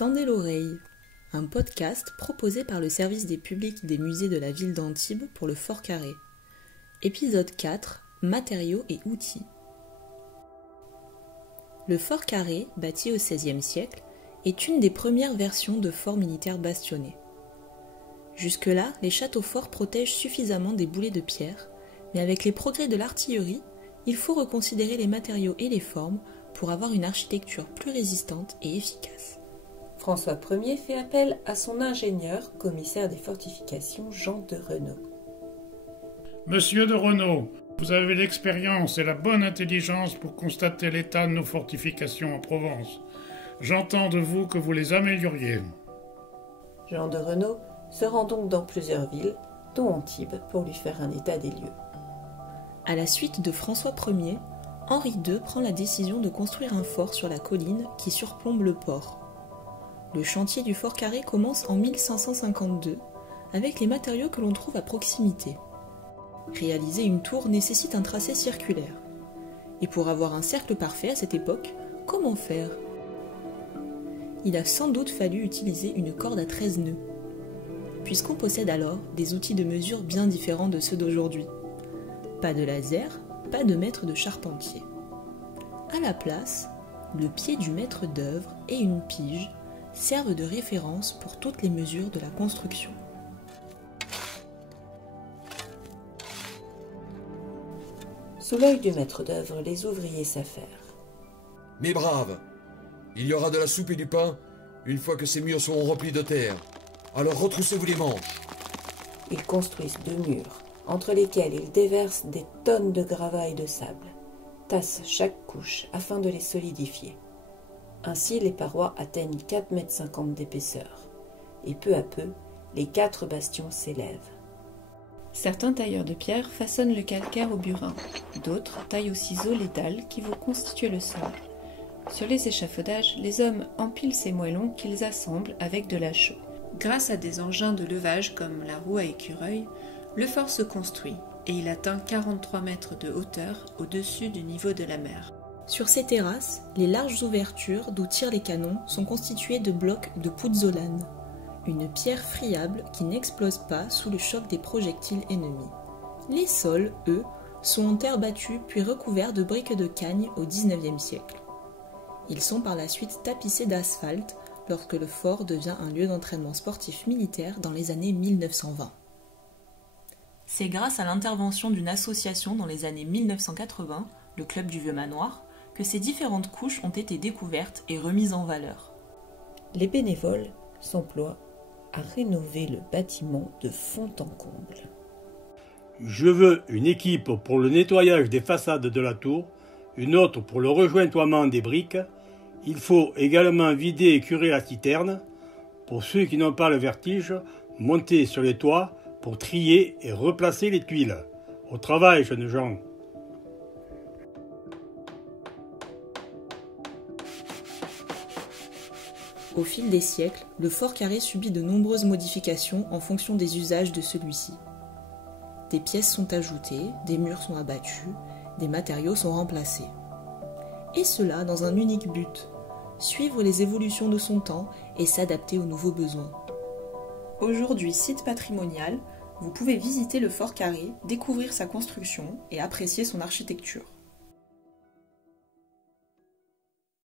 Tendez l'oreille, un podcast proposé par le service des publics des musées de la ville d'Antibes pour le Fort Carré. Épisode 4, matériaux et outils. Le Fort Carré, bâti au XVIe siècle, est une des premières versions de fort militaire bastionné. Jusque-là, les châteaux forts protègent suffisamment des boulets de pierre, mais avec les progrès de l'artillerie, il faut reconsidérer les matériaux et les formes pour avoir une architecture plus résistante et efficace. François Ier fait appel à son ingénieur, commissaire des fortifications Jean de Renaud. Monsieur de Renaud, vous avez l'expérience et la bonne intelligence pour constater l'état de nos fortifications en Provence. J'entends de vous que vous les amélioriez. Jean de Renaud se rend donc dans plusieurs villes, dont Antibes, pour lui faire un état des lieux. À la suite de François Ier, Henri II prend la décision de construire un fort sur la colline qui surplombe le port. Le chantier du Fort Carré commence en 1552, avec les matériaux que l'on trouve à proximité. Réaliser une tour nécessite un tracé circulaire. Et pour avoir un cercle parfait à cette époque, comment faire ? Il a sans doute fallu utiliser une corde à 13 nœuds, puisqu'on possède alors des outils de mesure bien différents de ceux d'aujourd'hui. Pas de laser, pas de mètre de charpentier. À la place, le pied du maître d'œuvre et une pige servent de référence pour toutes les mesures de la construction. Sous l'œil du maître d'œuvre, les ouvriers s'affairent. Mes braves, il y aura de la soupe et du pain une fois que ces murs seront remplis de terre. Alors retroussez-vous les manches. Ils construisent 2 murs, entre lesquels ils déversent des tonnes de gravats et de sable, tassent chaque couche afin de les solidifier. Ainsi, les parois atteignent 4,50 m d'épaisseur, et peu à peu, les 4 bastions s'élèvent. Certains tailleurs de pierre façonnent le calcaire au burin, d'autres taillent au ciseau les dalles qui vont constituer le sol. Sur les échafaudages, les hommes empilent ces moellons qu'ils assemblent avec de la chaux. Grâce à des engins de levage comme la roue à écureuil, le fort se construit et il atteint 43 mètres de hauteur au-dessus du niveau de la mer. Sur ces terrasses, les larges ouvertures d'où tirent les canons sont constituées de blocs de pouzzolane, une pierre friable qui n'explose pas sous le choc des projectiles ennemis. Les sols, eux, sont en terre battue puis recouverts de briques de cagne au XIXe siècle. Ils sont par la suite tapissés d'asphalte lorsque le fort devient un lieu d'entraînement sportif militaire dans les années 1920. C'est grâce à l'intervention d'une association dans les années 1980, le Club du Vieux Manoir, que ces différentes couches ont été découvertes et remises en valeur. Les bénévoles s'emploient à rénover le bâtiment de fond en comble. Je veux une équipe pour le nettoyage des façades de la tour, une autre pour le rejointoiement des briques. Il faut également vider et curer la citerne. Pour ceux qui n'ont pas le vertige, monter sur les toits pour trier et replacer les tuiles. Au travail, jeunes gens. Au fil des siècles, le Fort Carré subit de nombreuses modifications en fonction des usages de celui-ci. Des pièces sont ajoutées, des murs sont abattus, des matériaux sont remplacés. Et cela dans un unique but, suivre les évolutions de son temps et s'adapter aux nouveaux besoins. Aujourd'hui site patrimonial, vous pouvez visiter le Fort Carré, découvrir sa construction et apprécier son architecture.